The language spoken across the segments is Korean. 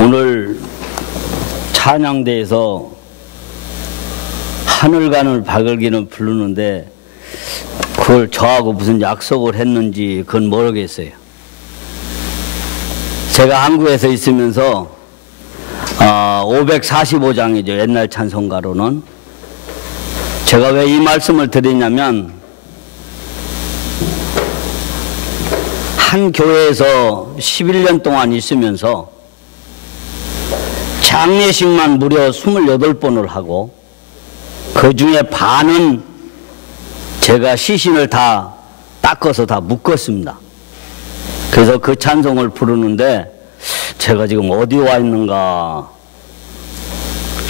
오늘 찬양대에서 하늘간을 바글기는 부르는데 그걸 저하고 무슨 약속을 했는지 그건 모르겠어요. 제가 한국에서 있으면서 545장이죠. 옛날 찬송가로는. 제가 왜 이 말씀을 드리냐면 한 교회에서 11년 동안 있으면서 장례식만 무려 28번을 하고 그 중에 반은 제가 시신을 다 닦아서 다 묶었습니다. 그래서 그 찬송을 부르는데 제가 지금 어디 와 있는가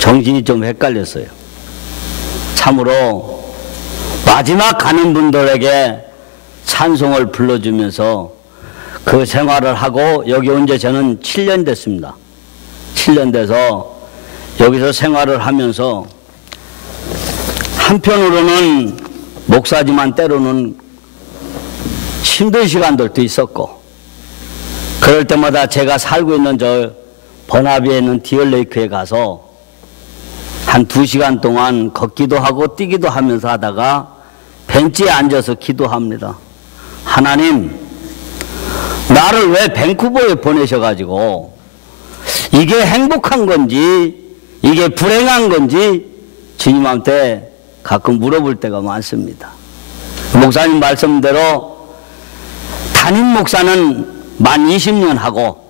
정신이 좀 헷갈렸어요. 참으로 마지막 가는 분들에게 찬송을 불러주면서 그 생활을 하고 여기 온 지 저는 7년 됐습니다. 7년 돼서 여기서 생활을 하면서 한편으로는 목사지만 때로는 힘든 시간들도 있었고 그럴 때마다 제가 살고 있는 저 버나비에 있는 디얼레이크에 가서 한 2시간 동안 걷기도 하고 뛰기도 하면서 하다가 벤치에 앉아서 기도합니다. 하나님, 나를 왜 밴쿠버에 보내셔가지고 이게 행복한 건지 이게 불행한 건지 주님한테 가끔 물어볼 때가 많습니다. 목사님 말씀대로 담임 목사는 만 20년 하고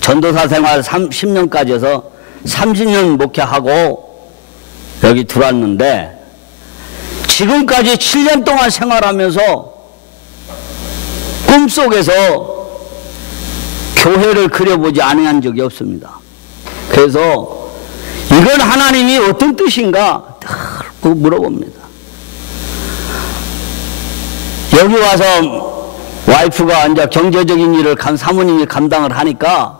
전도사 생활 10년까지 해서 30년 목회하고 여기 들어왔는데 지금까지 7년 동안 생활하면서 꿈속에서 교회를 그려보지 않은 적이 없습니다. 그래서 이건 하나님이 어떤 뜻인가 늘 물어봅니다. 여기 와서 와이프가 이제 경제적인 일을 사모님이 감당을 하니까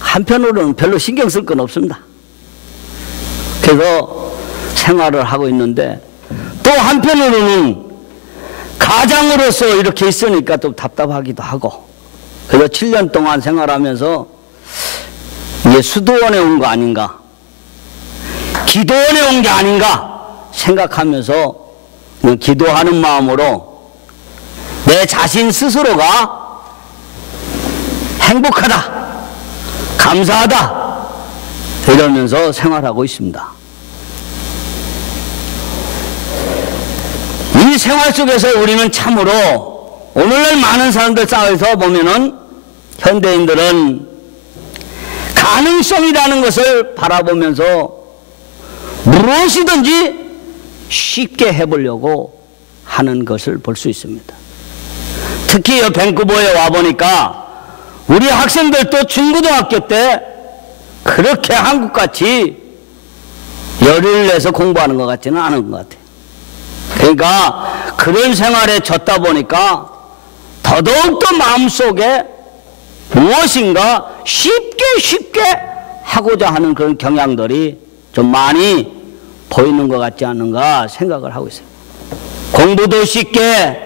한편으로는 별로 신경 쓸 건 없습니다. 그래서 생활을 하고 있는데 또 한편으로는 가장으로서 이렇게 있으니까 또 답답하기도 하고 그래서 7년 동안 생활하면서 이게 수도원에 온 거 아닌가 기도원에 온 게 아닌가 생각하면서 기도하는 마음으로 내 자신 스스로가 행복하다 감사하다 이러면서 생활하고 있습니다. 이 생활 속에서 우리는 참으로 오늘날 많은 사람들 사이에서 보면은 현대인들은 가능성이라는 것을 바라보면서 무엇이든지 쉽게 해보려고 하는 것을 볼 수 있습니다. 특히 밴쿠버에 와보니까 우리 학생들도 중고등학교 때 그렇게 한국같이 열의를 내서 공부하는 것 같지는 않은 것 같아요. 그러니까 그런 생활에 젖다 보니까 더더욱더 마음속에 무엇인가 쉽게 하고자 하는 그런 경향들이 좀 많이 보이는 것 같지 않은가 생각을 하고 있어요. 공부도 쉽게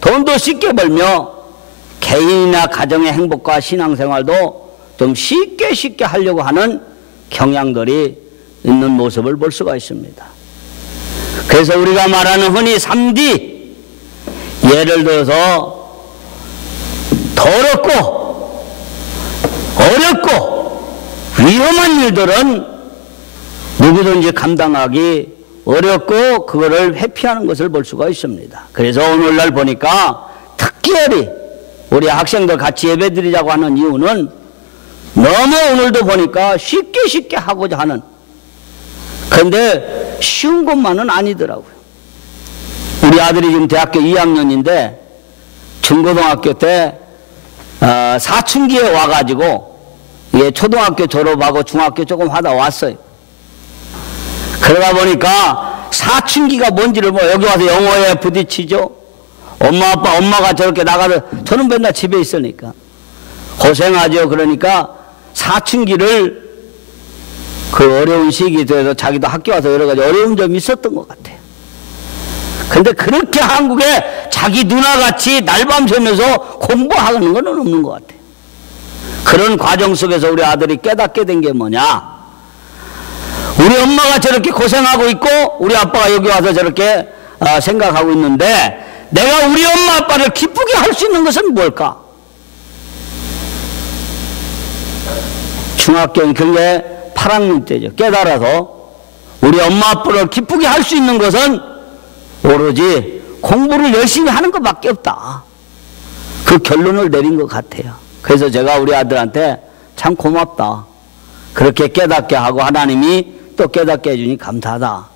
돈도 쉽게 벌며 개인이나 가정의 행복과 신앙생활도 좀 쉽게 하려고 하는 경향들이 있는 모습을 볼 수가 있습니다. 그래서 우리가 말하는 흔히 3D 예를 들어서 더럽고 어렵고 위험한 일들은 누구든지 감당하기 어렵고 그거를 회피하는 것을 볼 수가 있습니다. 그래서 오늘날 보니까 특별히 우리 학생들 같이 예배드리자고 하는 이유는 너무 오늘도 보니까 쉽게 하고자 하는 그런데 쉬운 것만은 아니더라고요. 우리 아들이 지금 대학교 2학년인데 중고등학교 때 사춘기에 와가지고 초등학교 졸업하고 중학교 조금 하다 왔어요. 그러다 보니까 사춘기가 뭔지를 여기 와서 영어에 부딪히죠. 엄마가 저렇게 나가서 저는 맨날 집에 있으니까 고생하죠. 그러니까 사춘기를 그 어려운 시기에 대해서 자기도 학교 와서 여러 가지 어려운 점이 있었던 것 같아요. 근데 그렇게 한국에 자기 누나같이 날밤 새면서 공부하는 건 없는 것 같아요. 그런 과정 속에서 우리 아들이 깨닫게 된 게 뭐냐? 우리 엄마가 저렇게 고생하고 있고 우리 아빠가 여기 와서 저렇게 생각하고 있는데 내가 우리 엄마 아빠를 기쁘게 할 수 있는 것은 뭘까? 중학교 그게 8학년 때죠. 깨달아서 우리 엄마 아빠를 기쁘게 할 수 있는 것은 오로지 공부를 열심히 하는 것밖에 없다. 그 결론을 내린 것 같아요. 그래서 제가 우리 아들한테 참 고맙다. 그렇게 깨닫게 하고 하나님이 또 깨닫게 해주니 감사하다.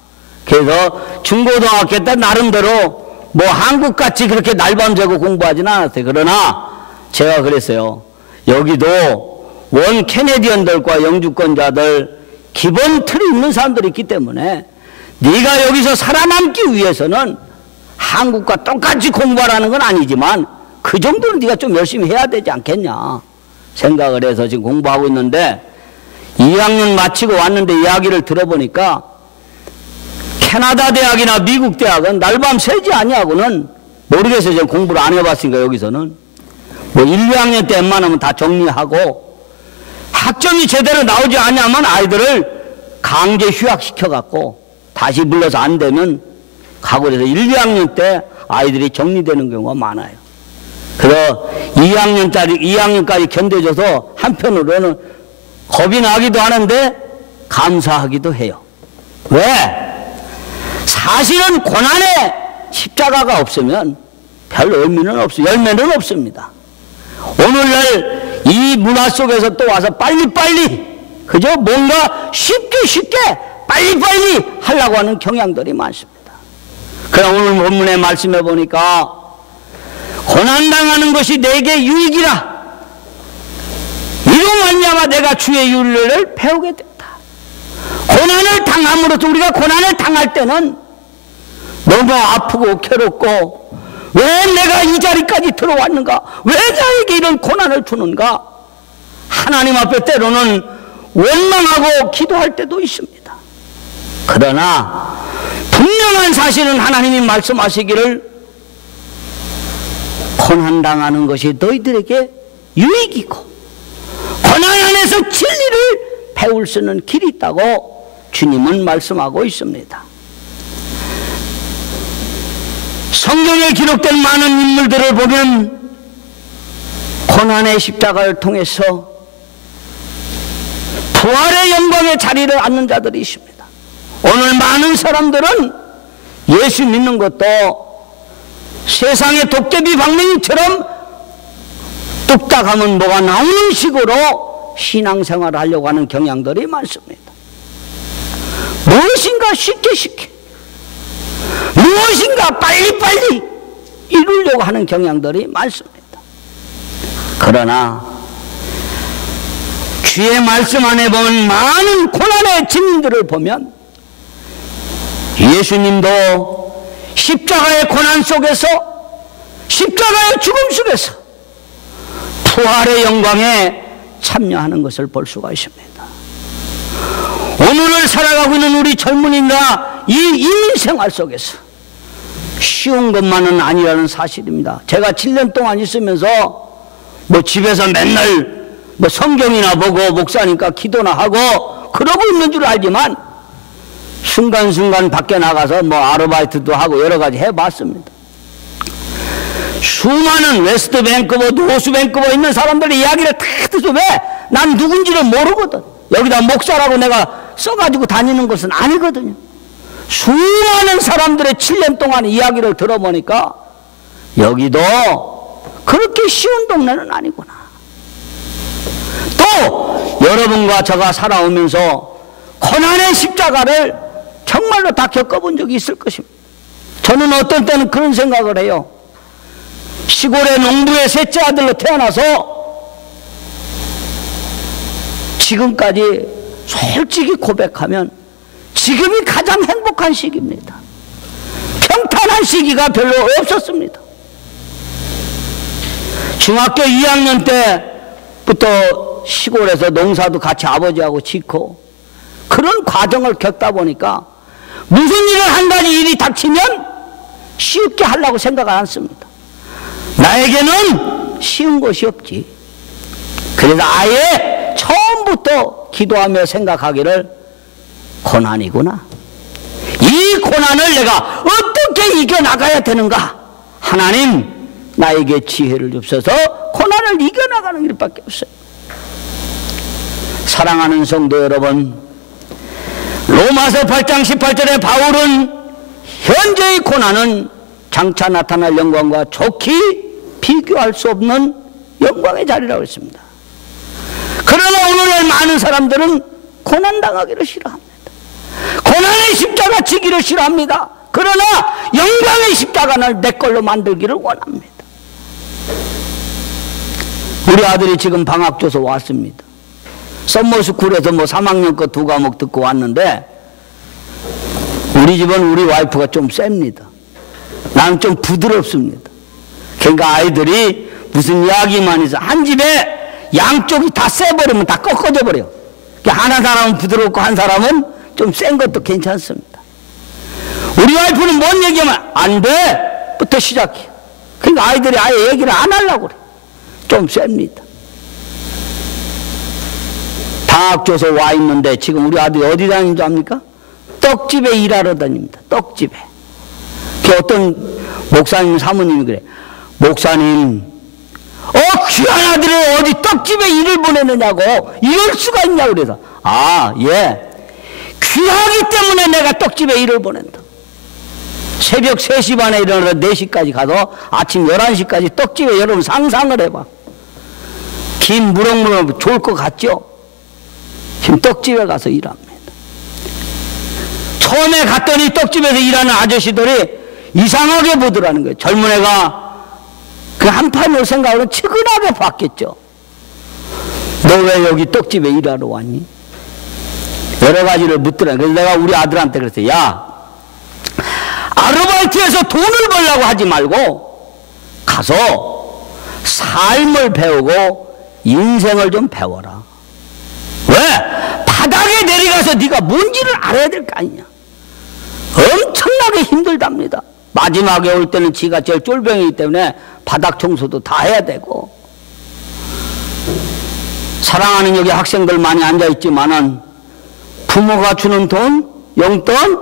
그래서 중고등학교 때 나름대로 뭐 한국같이 그렇게 날밤새고 공부하지는 않았어요. 그러나 제가 그랬어요. 여기도 원 캐네디언들과 영주권자들 기본 틀이 있는 사람들이 있기 때문에 네가 여기서 살아남기 위해서는 한국과 똑같이 공부하라는 건 아니지만 그 정도는 네가 좀 열심히 해야 되지 않겠냐 생각을 해서 지금 공부하고 있는데 2학년 마치고 왔는데 이야기를 들어보니까 캐나다 대학이나 미국 대학은 날밤 새지 아니하고는 모르겠어요. 제가 공부를 안 해봤으니까 여기서는 뭐 1, 2학년 때 웬만하면 다 정리하고 학점이 제대로 나오지 않으면 아이들을 강제 휴학시켜갖고 다시 불러서 안 되면 가고 그래서 1, 2학년 때 아이들이 정리되는 경우가 많아요. 그래서 2학년까지 견뎌줘서 한편으로는 겁이 나기도 하는데 감사하기도 해요. 왜? 사실은 고난에 십자가가 없으면 별 의미는 없어요. 열매는 없습니다. 오늘날 이 문화 속에서 또 와서 빨리빨리 그저 뭔가 쉽게 빨리빨리 하려고 하는 경향들이 많습니다. 그럼 오늘 본문에 말씀해 보니까 고난당하는 것이 내게 유익이라 이로 말미암아 내가 주의 윤례를 배우게 됐다. 고난을 당함으로써 우리가 고난을 당할 때는 너무 아프고 괴롭고 왜 내가 이 자리까지 들어왔는가? 왜 나에게 이런 고난을 주는가? 하나님 앞에 때로는 원망하고 기도할 때도 있습니다. 그러나 분명한 사실은 하나님이 말씀하시기를 고난당하는 것이 너희들에게 유익이고 고난 안에서 진리를 배울 수 있는 길이 있다고 주님은 말씀하고 있습니다. 성경에 기록된 많은 인물들을 보면 고난의 십자가를 통해서 부활의 영광의 자리를 앉는 자들이 있습니다. 오늘 많은 사람들은 예수 믿는 것도 세상의 도깨비 방맹이처럼 뚝딱 하면 뭐가 나오는 식으로 신앙생활을 하려고 하는 경향들이 많습니다. 무엇인가 쉽게 무엇인가 빨리빨리 이루려고 하는 경향들이 많습니다. 그러나 주의 말씀 안에 보면 많은 고난의 증인들을 보면 예수님도 십자가의 고난 속에서 십자가의 죽음 속에서 부활의 영광에 참여하는 것을 볼 수가 있습니다. 오늘을 살아가고 있는 우리 젊은이나 이 이민생활 속에서 쉬운 것만은 아니라는 사실입니다. 제가 7년 동안 있으면서 뭐 집에서 맨날 뭐 성경이나 보고 목사니까 기도나 하고 그러고 있는 줄 알지만 순간순간 밖에 나가서 뭐 아르바이트도 하고 여러 가지 해봤습니다. 수많은 웨스트 밴쿠버, 노스 밴쿠버 있는 사람들의 이야기를 다 듣죠. 왜? 난 누군지를 모르거든. 여기다 목사라고 내가 써가지고 다니는 것은 아니거든요. 수많은 사람들의 7년 동안 이야기를 들어보니까 여기도 그렇게 쉬운 동네는 아니구나. 또 여러분과 제가 살아오면서 고난의 십자가를 정말로 다 겪어본 적이 있을 것입니다. 저는 어떤 때는 그런 생각을 해요. 시골의 농부의 셋째 아들로 태어나서 지금까지 솔직히 고백하면 지금이 가장 행복한 시기입니다. 평탄한 시기가 별로 없었습니다. 중학교 2학년 때부터 시골에서 농사도 같이 아버지하고 짓고 그런 과정을 겪다 보니까 무슨 일을 한 가지 일이 닥치면 쉽게 하려고 생각 안 했습니다. 나에게는 쉬운 것이 없지. 그래서 아예 처음부터 기도하며 생각하기를 고난이구나. 이 고난을 내가 어떻게 이겨나가야 되는가? 하나님 나에게 지혜를 주셔서 고난을 이겨나가는 일밖에 없어요. 사랑하는 성도 여러분, 로마서 8장 18절에 바울은 현재의 고난은 장차 나타날 영광과 좋게 비교할 수 없는 영광의 자리라고 했습니다. 그러나 오늘날 많은 사람들은 고난당하기를 싫어합니다. 고난의 십자가 지기를 싫어합니다. 그러나 영광의 십자가를 내 걸로 만들기를 원합니다. 우리 아들이 지금 방학 줘서 왔습니다. 썸머스쿨에서 3학년 거 2과목 듣고 왔는데, 우리 집은 우리 와이프가 좀 셉니다. 나는 좀 부드럽습니다. 그러니까 아이들이 무슨 이야기만 해서 한 집에 양쪽이 다 세버리면 다 꺾어져 버려. 한 사람은 부드럽고 한 사람은 좀 센 것도 괜찮습니다. 우리 와이프는 뭔 얘기하면 안 돼! 부터 시작해. 그러니까 아이들이 아예 얘기를 안 하려고 그래. 좀 셉니다. 방학 줘서 와 있는데 지금 우리 아들이 어디 다니는지 압니까? 떡집에 일하러 다닙니다. 떡집에. 그 어떤 목사님 사모님이 그래. 목사님, 귀한 아들을 어디 떡집에 일을 보내느냐고. 이럴 수가 있냐고. 그래서 예, 귀하기 때문에 내가 떡집에 일을 보낸다. 새벽 3시 반에 일어나서 4시까지 가서 아침 11시까지 떡집에, 여러분 상상을 해봐. 김 무럭무럭 좋을 것 같죠? 지금 떡집에 가서 일합니다. 처음에 갔더니 떡집에서 일하는 아저씨들이 이상하게 보더라는 거예요. 젊은 애가 그 한판을 생각하고 측은하게 봤겠죠. 너 왜 여기 떡집에 일하러 왔니? 여러 가지를 묻더라고요. 그래서 내가 우리 아들한테 그랬어요. 야, 아르바이트에서 돈을 벌려고 하지 말고 가서 삶을 배우고 인생을 좀 배워라. 왜? 바닥에 내려가서 네가 뭔지를 알아야 될 거 아니냐. 엄청나게 힘들답니다. 마지막에 올 때는 지가 제일 쫄병이기 때문에 바닥 청소도 다 해야 되고. 사랑하는 여기 학생들 많이 앉아있지만은 부모가 주는 돈, 용돈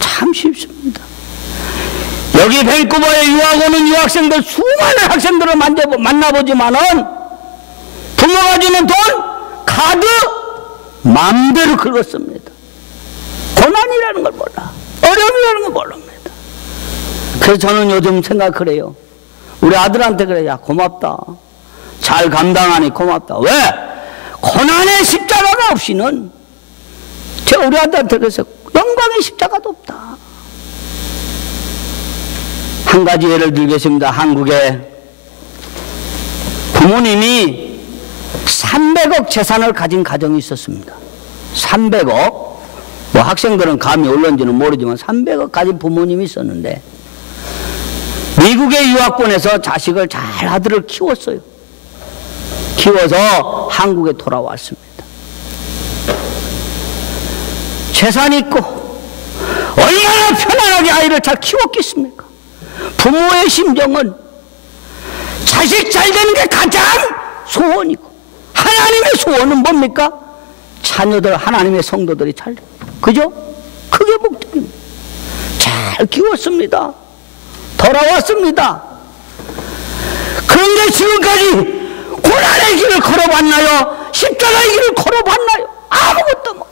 참 쉽습니다. 여기 밴쿠버에 유학 오는 유학생들 수많은 학생들을 만나보지만은 부모가 주는 돈, 카드 마음대로 긁었습니다. 고난이라는 걸 몰라. 어려움이라는 걸 모릅니다. 그래서 저는 요즘 생각을 해요. 우리 아들한테 그래. 야, 고맙다. 잘 감당하니 고맙다. 왜? 고난의 십자가가 없이는, 제가 우리 아들한테 그래서 영광의 십자가도 없다. 한 가지 예를 들겠습니다. 한국에 부모님이 300억 재산을 가진 가정이 있었습니다. 300억. 뭐 학생들은 감이 올는지는 모르지만 300억 가진 부모님이 있었는데, 미국에 유학 보내서 자식을 잘 아들을 키웠어요. 키워서 한국에 돌아왔습니다. 재산이 있고 얼마나 편안하게 아이를 잘 키웠겠습니까? 부모의 심정은 자식 잘 되는 게 가장 소원이고, 하나님의 소원은 뭡니까? 자녀들, 하나님의 성도들이 잘 돼요. 그죠? 그게 목적입니다. 잘 키웠습니다. 돌아왔습니다. 그런데 지금까지 고난의 길을 걸어봤나요? 십자가의 길을 걸어봤나요? 아무것도 못.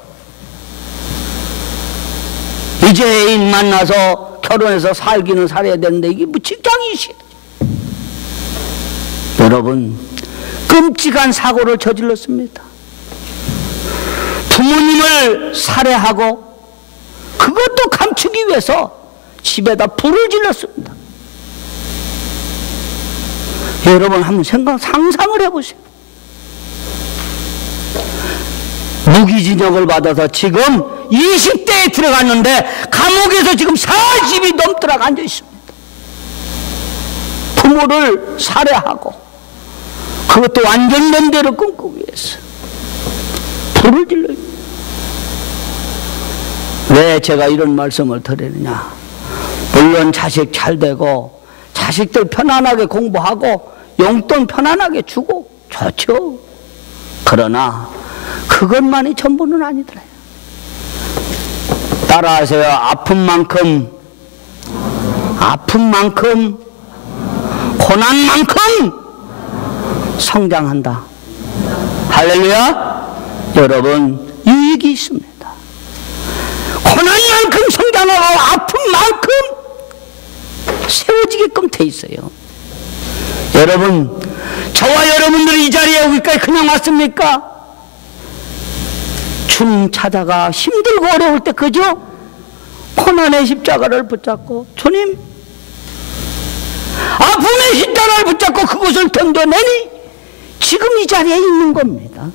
이제 애인 만나서 결혼해서 살기는 살아야 되는데 이게 뭐 직장이 싫어. 여러분, 끔찍한 사고를 저질렀습니다. 부모님을 살해하고 그것도 감추기 위해서 집에다 불을 질렀습니다. 여러분 한번 상상을 해보세요. 무기징역을 받아서 지금 20대에 들어갔는데 감옥에서 지금 40이 넘도록 앉아 있습니다. 부모를 살해하고 그것도 완전 맘대로 끊기 위해서 불을 질러요. 왜 제가 이런 말씀을 드리느냐. 물론 자식 잘 되고 자식들 편안하게 공부하고 용돈 편안하게 주고 좋죠. 그러나 그것만이 전부는 아니더래요. 따라하세요. 아픈 만큼 고난만큼 성장한다. 할렐루야. 여러분, 유익이 있습니다. 고난만큼 성장하고 아픈 만큼 세워지게끔 돼 있어요. 여러분, 저와 여러분들이 이 자리에 여기까지 그냥 왔습니까? 주님 찾아가 힘들고 어려울 때 그저 고난의 십자가를 붙잡고, 주님 아픔의 십자가를 붙잡고 그것을 견뎌내니 지금 이 자리에 있는 겁니다.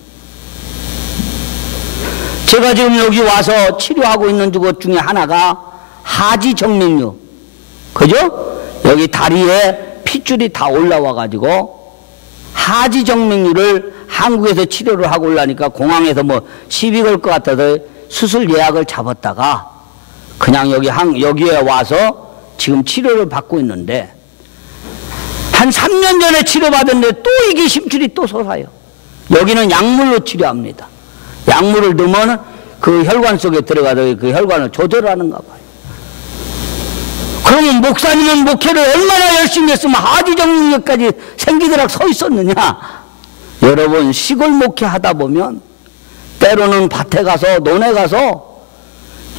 제가 지금 여기 와서 치료하고 있는 것 중에 하나가 하지정맥류, 그죠? 여기 다리에 핏줄이 다 올라와 가지고 하지정맥류를 한국에서 치료를 하고 오려니까 공항에서 뭐 시비 걸 것 같아서 수술 예약을 잡았다가 그냥 여기에 와서 지금 치료를 받고 있는데, 한 3년 전에 치료받았는데 또 이게 심줄이 또 솟아요. 여기는 약물로 치료합니다. 약물을 넣으면 그 혈관 속에 들어가서 그 혈관을 조절하는가 봐요. 그러면 목사님은 목회를 얼마나 열심히 했으면 하지정맥류까지 생기더라 서 있었느냐? 여러분, 시골 목회 하다 보면 때로는 밭에 가서 논에 가서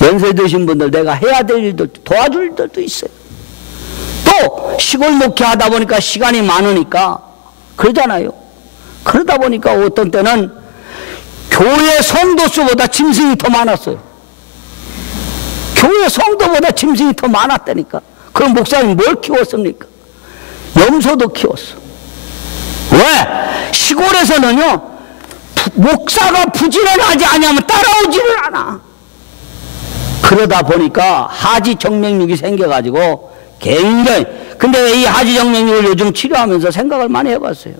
연세 드신 분들 내가 해야 될 일도 도와줄 일들도 있어요. 또 시골 목회 하다 보니까 시간이 많으니까 그러잖아요. 그러다 보니까 어떤 때는 교회 성도 수보다 짐승이 더 많았어요. 교회 성도보다 짐승이 더 많았다니까. 그럼 목사님 뭘 키웠습니까? 염소도 키웠어. 왜? 시골에서는요, 목사가 부지런하지 않으면 따라오지를 않아. 그러다 보니까 하지정맥류가 생겨가지고 굉장히, 근데 이 하지정맥류를 요즘 치료하면서 생각을 많이 해봤어요.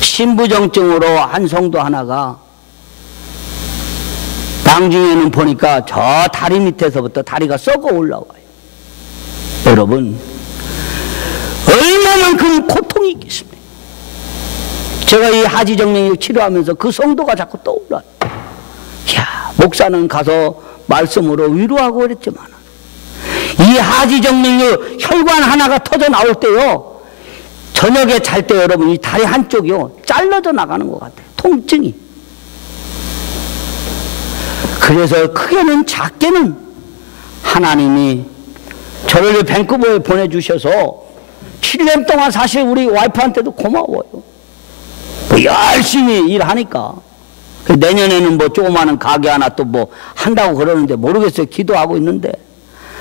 신부정증으로 한 성도 하나가 나중에는 보니까 저 다리 밑에서부터 다리가 썩어 올라와요. 여러분, 얼마만큼 고통이 있겠습니까? 제가 이 하지정맥류 치료하면서 그 성도가 자꾸 떠올라요. 이야, 목사는 가서 말씀으로 위로하고 그랬지만 이 하지정맥류 혈관 하나가 터져 나올 때요, 저녁에 잘 때 여러분 이 다리 한쪽이요 잘라져 나가는 것 같아요. 통증이. 그래서 크게는 작게는 하나님이 저를 밴쿠버에 보내주셔서 7년 동안 사실 우리 와이프한테도 고마워요. 열심히 일하니까. 내년에는 뭐 조그마한 가게 하나 또 뭐 한다고 그러는데 모르겠어요. 기도하고 있는데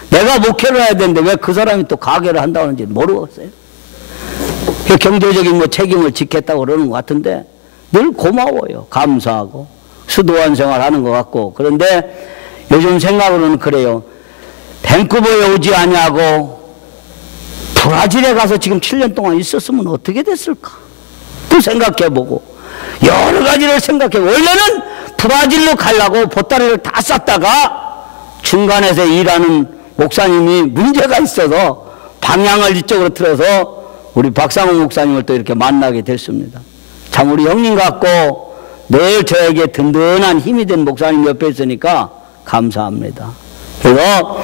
내가 목회를 해야 되는데 왜 그 사람이 또 가게를 한다고 하는지 모르겠어요. 경제적인 뭐 책임을 지겠다고 그러는 것 같은데 늘 고마워요. 감사하고 수도원 생활하는 것 같고. 그런데 요즘 생각으로는 그래요. 밴쿠버에 오지 아니하고 브라질에 가서 지금 7년 동안 있었으면 어떻게 됐을까? 또 생각해보고 여러 가지를 생각해. 원래는 브라질로 가려고 보따리를 다 쌌다가 중간에서 일하는 목사님이 문제가 있어서 방향을 이쪽으로 틀어서 우리 박상훈 목사님을 또 이렇게 만나게 됐습니다. 참 우리 형님 같고 늘 저에게 든든한 힘이 된 목사님 옆에 있으니까 감사합니다. 그래서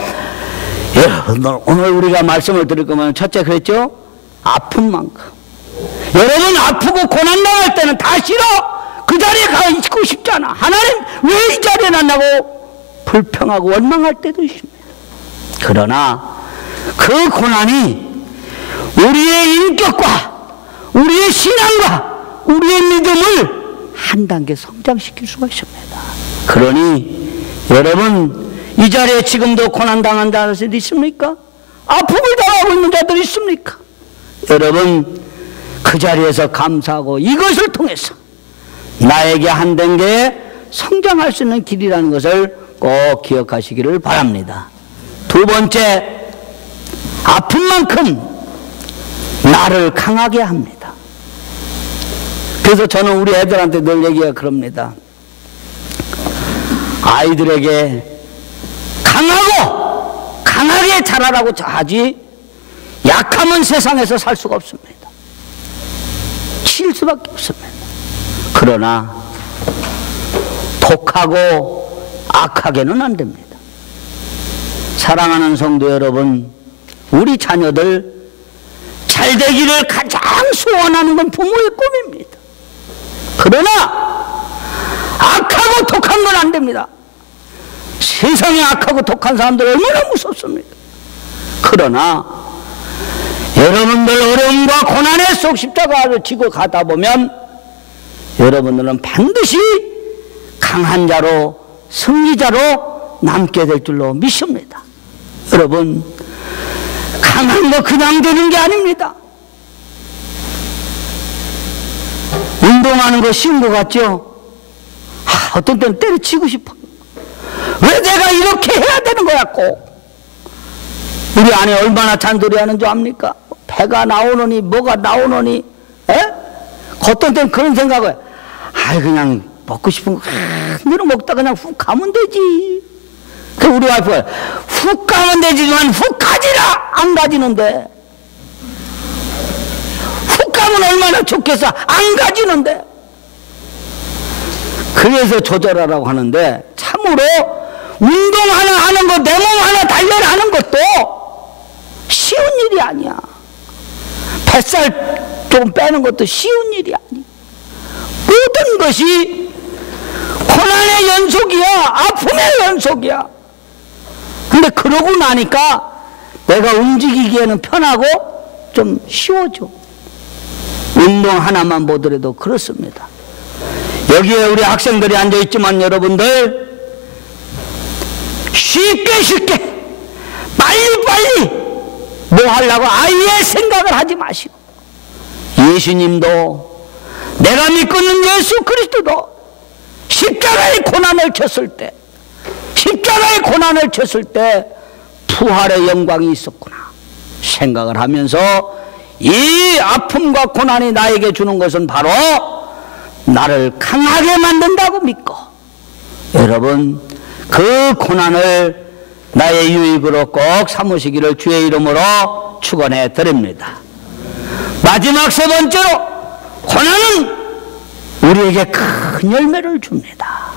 여러분, 오늘 우리가 말씀을 들을 거면 첫째 그랬죠? 아픈 만큼. 여러분, 아프고 고난당할 때는 다 싫어. 그 자리에 가 있고 싶잖아. 하나님 왜 이 자리에 놨냐고 불평하고 원망할 때도 있습니다. 그러나 그 고난이 우리의 인격과 우리의 신앙과 우리의 믿음을 한 단계 성장시킬 수가 있습니다. 그러니 여러분, 이 자리에 지금도 고난당한 자들이 있습니까? 아픔을 당하고 있는 자들이 있습니까? 여러분, 그 자리에서 감사하고 이것을 통해서 나에게 한 단계 성장할 수 있는 길이라는 것을 꼭 기억하시기를 바랍니다. 두 번째, 아픈 만큼 나를 강하게 합니다. 그래서 저는 우리 애들한테 늘 얘기가 그럽니다. 아이들에게 강하게 자라라고 하지 약하면 세상에서 살 수가 없습니다. 치일 수밖에 없습니다. 그러나 독하고 악하게는 안 됩니다. 사랑하는 성도 여러분, 우리 자녀들 잘 되기를 가장 소원하는 건 부모의 꿈입니다. 그러나 악하고 독한 건 안 됩니다. 세상에 악하고 독한 사람들 얼마나 무섭습니까? 그러나 여러분들 어려움과 고난의 속 십자가를 지고 가다 보면 여러분들은 반드시 강한 자로, 승리자로 남게 될 줄로 믿습니다. 여러분, 강한 거 그냥 되는 게 아닙니다. 운동하는 거 쉬운 거 같죠? 어떤 때는 때려치고 싶어. 왜 내가 이렇게 해야 되는 거야 꼭? 우리 안에 얼마나 잔소리하는 줄 압니까? 배가 나오느니 뭐가 나오느니, 어떤 때는 그런 생각을, 그냥 먹고 싶은 거 그대로 먹다 그냥 훅 가면 되지. 그 우리 와이프가 훅 가면 되지만 훅 가지라 안 가지는데, 훅 가면 얼마나 좋겠어. 안 가지는데. 그래서 조절하라고 하는데, 참으로 운동 하나 하는 거, 내 몸 하나 단련하는 하는 것도 쉬운 일이 아니야. 뱃살 좀 빼는 것도 쉬운 일이 아니야. 모든 것이 고난의 연속이야. 아픔의 연속이야. 근데 그러고 나니까 내가 움직이기에는 편하고 좀 쉬워져. 운동 하나만 보더라도 그렇습니다. 여기에 우리 학생들이 앉아있지만 여러분들 쉽게 빨리 뭐 하려고 아예 생각을 하지 마시고, 예수님도 내가 믿고 있는 예수 그리스도도 십자가의 고난을 쳤을 때 부활의 영광이 있었구나 생각을 하면서, 이 아픔과 고난이 나에게 주는 것은 바로 나를 강하게 만든다고 믿고, 여러분 그 고난을 나의 유익으로 꼭 삼으시기를 주의 이름으로 축원해 드립니다. 마지막 세 번째로, 고난은 우리에게 큰 열매를 줍니다.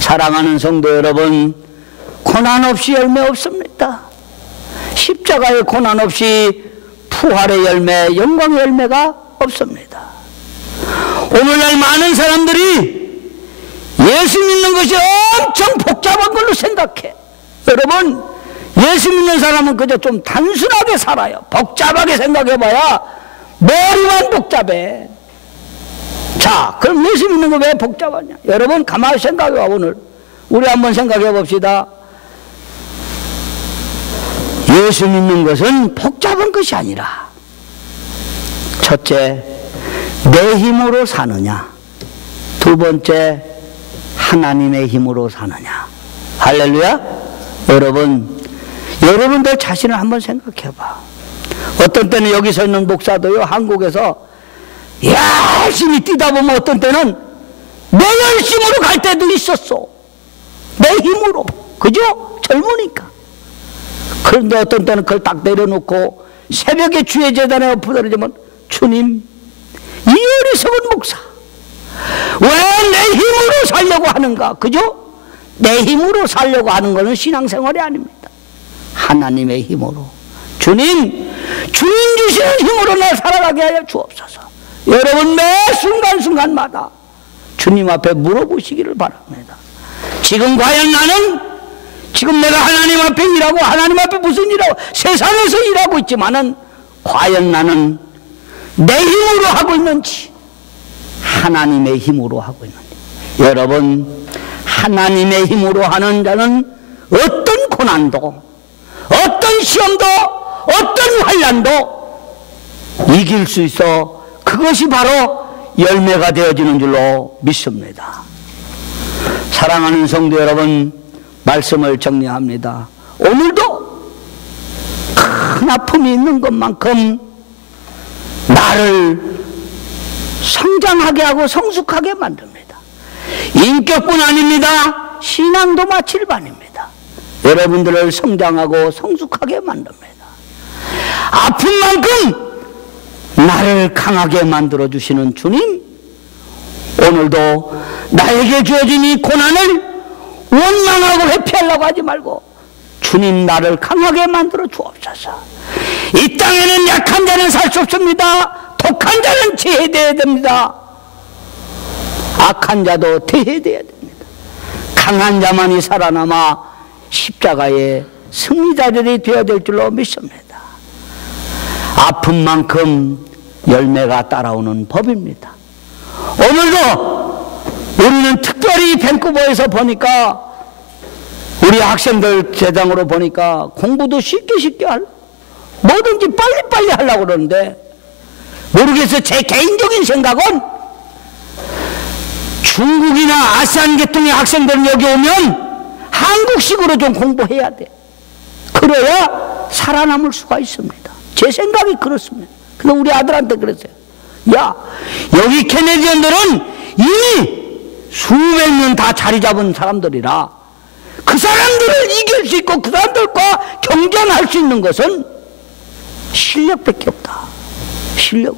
사랑하는 성도 여러분, 고난 없이 열매 없습니다. 십자가의 고난 없이 부활의 열매, 영광의 열매가 없습니다. 오늘날 많은 사람들이 예수 믿는 것이 엄청 복잡한 걸로 생각해. 여러분, 예수 믿는 사람은 그저 좀 단순하게 살아요. 복잡하게 생각해봐야 머리만 복잡해. 자, 그럼 예수 믿는 거 왜 복잡하냐? 여러분 가만히 생각해봐. 오늘 우리 한번 생각해 봅시다. 예수 믿는 것은 복잡한 것이 아니라, 첫째, 내 힘으로 사느냐, 두 번째, 하나님의 힘으로 사느냐. 할렐루야. 여러분들 자신을 한번 생각해 봐. 어떤 때는 여기 서 있는 목사도요, 한국에서 열심히 뛰다 보면 어떤 때는 내 열심으로 갈 때도 있었어. 내 힘으로. 그죠? 젊으니까. 그런데 어떤 때는 그걸 딱 내려놓고 새벽에 주의 재단에 엎어지면, 주님, 이 어리석은 목사 왜 내 힘으로 살려고 하는가? 그죠? 내 힘으로 살려고 하는 것은 신앙생활이 아닙니다. 하나님의 힘으로, 주님 주시는 힘으로 날 살아가게 하여 주옵소서. 여러분 매 순간순간마다 주님 앞에 물어보시기를 바랍니다. 지금 과연 나는, 지금 내가 하나님 앞에 일하고, 하나님 앞에 무슨 일하고, 세상에서 일하고 있지만은 과연 나는 내 힘으로 하고 있는지, 하나님의 힘으로 하고 있는지. 여러분, 하나님의 힘으로 하는 자는 어떤 고난도, 어떤 시험도, 어떤 환난도 이길 수 있어. 그것이 바로 열매가 되어지는 줄로 믿습니다. 사랑하는 성도 여러분, 말씀을 정리합니다. 오늘도 큰 아픔이 있는 것만큼 나를 성장하게 하고 성숙하게 만듭니다. 인격뿐 아닙니다. 신앙도 마찬가지입니다. 여러분들을 성장하고 성숙하게 만듭니다. 아픈 만큼 나를 강하게 만들어 주시는 주님, 오늘도 나에게 주어진 이 고난을 원망하고 회피하려고 하지 말고 주님, 나를 강하게 만들어 주옵소서. 이 땅에는 약한 자는 살 수 없습니다. 독한 자는 제해되어야 됩니다. 악한 자도 대해되어야 됩니다. 강한 자만이 살아남아 십자가의 승리자들이 되어야 될 줄로 믿습니다. 아픈 만큼 열매가 따라오는 법입니다. 오늘도 우리는 특별히 밴쿠버에서 보니까, 우리 학생들 대상으로 보니까 공부도 쉽게 뭐든지 빨리빨리 하려고 그러는데, 모르겠어요. 제 개인적인 생각은 중국이나 아시안 계통의 학생들은 여기 오면 한국식으로 좀 공부해야 돼. 그래야 살아남을 수가 있습니다. 제 생각이 그렇습니다. 근데 우리 아들한테 그랬어요. 야, 여기 캐네디언들은 이미 수백 년 다 자리 잡은 사람들이라 그 사람들을 이길 수 있고 그 사람들과 경쟁할 수 있는 것은 실력밖에 없다. 실력.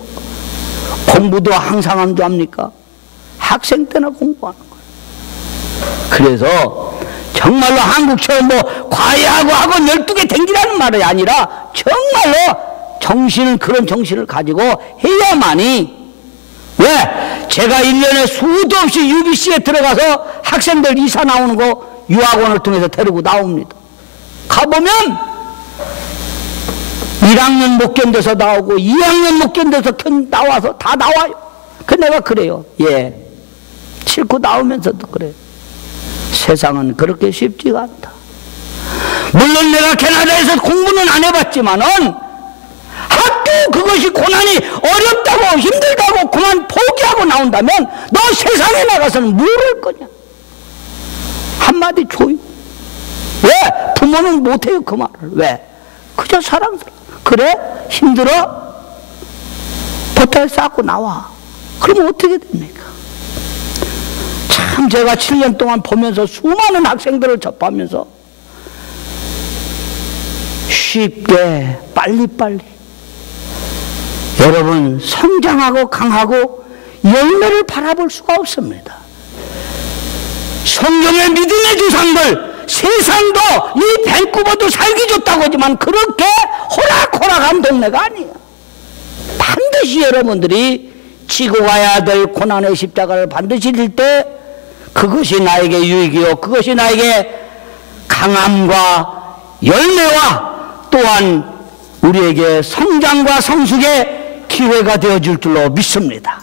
공부도 항상 안 합니까? 학생 때나 공부하는 거예요. 그래서 정말로 한국처럼 뭐 과외하고 학원 12개 댕기라는 말이 아니라 정말로 정신은 그런 정신을 가지고 해야만이, 왜? 제가 1년에 수도 없이 UBC에 들어가서 학생들 이사 나오는 거 유학원을 통해서 데리고 나옵니다. 가보면 1학년 못 견뎌서 나오고 2학년 못 견뎌서 나와서 다 나와요. 그 내가 그래요. 예. 싣고 나오면서도 그래요. 세상은 그렇게 쉽지가 않다. 물론 내가 캐나다에서 공부는 안 해봤지만은 학교 그것이 고난이 어렵다고 힘들다고 그만 포기하고 나온다면 너 세상에 나가서는 뭘 할 거냐? 한마디 조용. 왜? 부모는 못해요 그 말을. 왜? 그저 사랑스러워. 그래? 힘들어? 보따리 싸고 나와. 그러면 어떻게 됩니까? 참 제가 7년 동안 보면서 수많은 학생들을 접하면서 쉽게 빨리빨리 여러분 성장하고 강하고 열매를 바라볼 수가 없습니다. 성경의 믿음의 조상들, 세상도 이 밴쿠버도 살기 좋다고 하지만 그렇게 호락호락한 동네가 아니에요. 반드시 여러분들이 지고 가야 될 고난의 십자가를 반드시 질 때 그것이 나에게 유익이요, 그것이 나에게 강함과 열매와 또한 우리에게 성장과 성숙의 기회가 되어줄 줄로 믿습니다.